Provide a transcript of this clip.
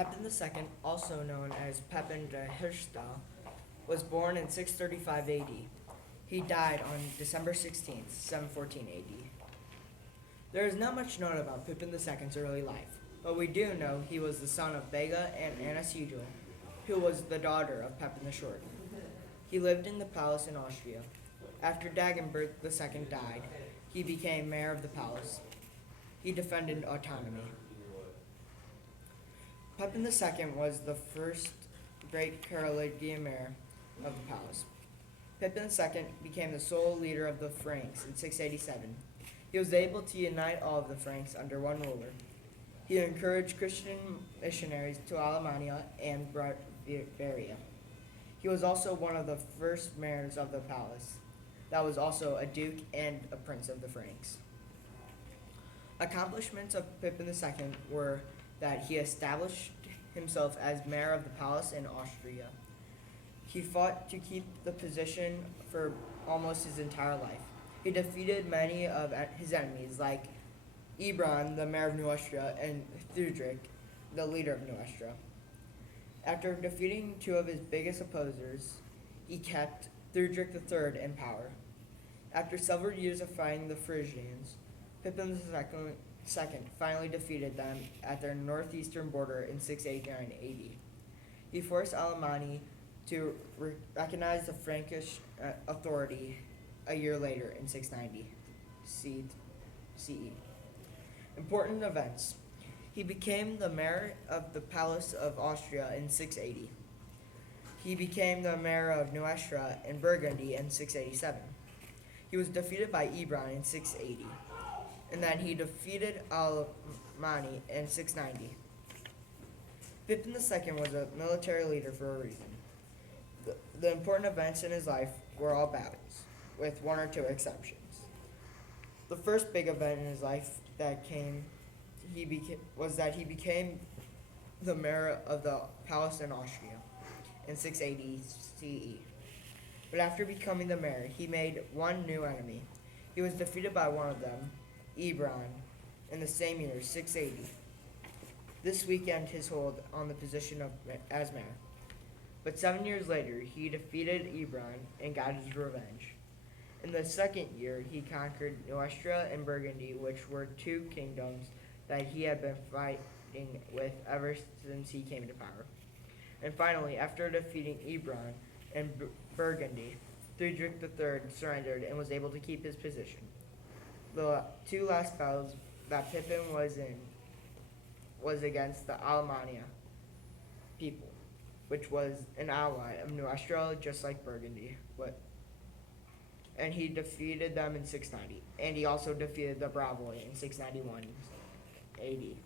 Pippin II, also known as Pippin II, was born in 635 AD. He died on December 16th, 714 AD. There is not much known about Pippin II's early life, but we do know he was the son of Bega and Anna Sigil, who was the daughter of Pippin the Short. He lived in the palace in Austria. After Dagobert II died, he became mayor of the palace. He defended autonomy. Pippin II was the first great Carolingian mayor of the palace. Pippin II became the sole leader of the Franks in 687. He was able to unite all of the Franks under one ruler. He encouraged Christian missionaries to Alemannia and Bavaria. He was also one of the first mayors of the palace, that was also a duke and a prince of the Franks. Accomplishments of Pippin II were that he established himself as mayor of the palace in Austria. He fought to keep the position for almost his entire life. He defeated many of his enemies, like Ebron, the mayor of New Austria, and Thudric, the leader of New Austria. After defeating two of his biggest opposers, he kept Thudric III in power. After several years of fighting the Frisians, Pippin II finally defeated them at their northeastern border in 689 AD. He forced Alemannia to recognize the Frankish authority a year later in 690 CE. Important events. He became the mayor of the Palace of Austria in 680. He became the mayor of New Austria in Burgundy in 687. He was defeated by Ebron in 680, and then he defeated Alemannia in 690. Pippin II was a military leader for a reason. The important events in his life were all battles, with one or two exceptions. The first big event in his life was that he became the mayor of the palace in Austria in 680 CE. But after becoming the mayor, he made one new enemy. He was defeated by one of them, Ebron, in the same year, 680. This weakened his hold on the position as mayor. But 7 years later, he defeated Ebron and got his revenge. In the second year, he conquered New Austria and Burgundy, which were two kingdoms that he had been fighting with ever since he came to power. And finally, after defeating Ebron and Burgundy, Thudric III surrendered and was able to keep his position. The two last battles that Pippin was in was against the Alemannia people, which was an ally of New Austria, just like Burgundy. And he defeated them in 690. And he also defeated the Bravoi in 691 AD.